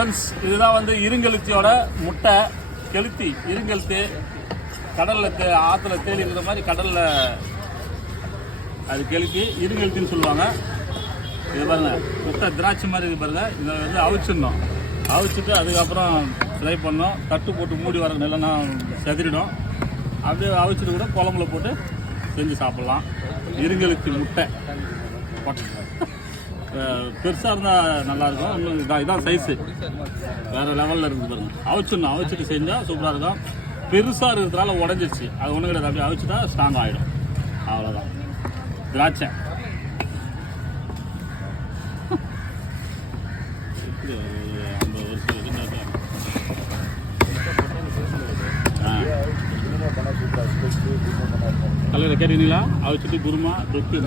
Friends, இதுதான் வந்து இருங்கெழுத்தியோட முட்டை. கெளுத்தி இருங்கெழுத்து கடலில் ஆற்றுல தேடி இருக்கிற மாதிரி கடலில் அது கெளுத்தி இருங்கெழுத்தின்னு சொல்லுவாங்க. இது பாருங்க, முட்டை திராட்சை மாதிரி இது பாருங்க. இதை வந்து அவிச்சிடணும். அவிச்சிட்டு அதுக்கப்புறம் ஃப்ரை பண்ணோம். தட்டு போட்டு மூடி வர நிலனா செதறிடும். அப்படியே அவிச்சிட்டு கூட குழம்புல போட்டு செஞ்சு சாப்பிட்லாம். இருங்கெழுத்தி முட்டை பெருசாக இருந்தால் நல்லாயிருக்கும். இன்னும் இதான் சைஸு, வேறு லெவலில் இருக்குது பாருங்க. அவிச்சிடணும். அவிச்சிட்டு செஞ்சால் சூப்பராக இருக்கும். பெருசாக இருக்கிறதுனால உடஞ்சிருச்சு. அது ஒன்றும் கிடையாது. அப்படியே அவிச்சிட்டா ஸ்ட்ராங் ஆகிடும். அவ்வளோதான். திராட்சை கல்லையில் கேட்டீங்களா? அவிச்சிட்டு குருமா தொட்டு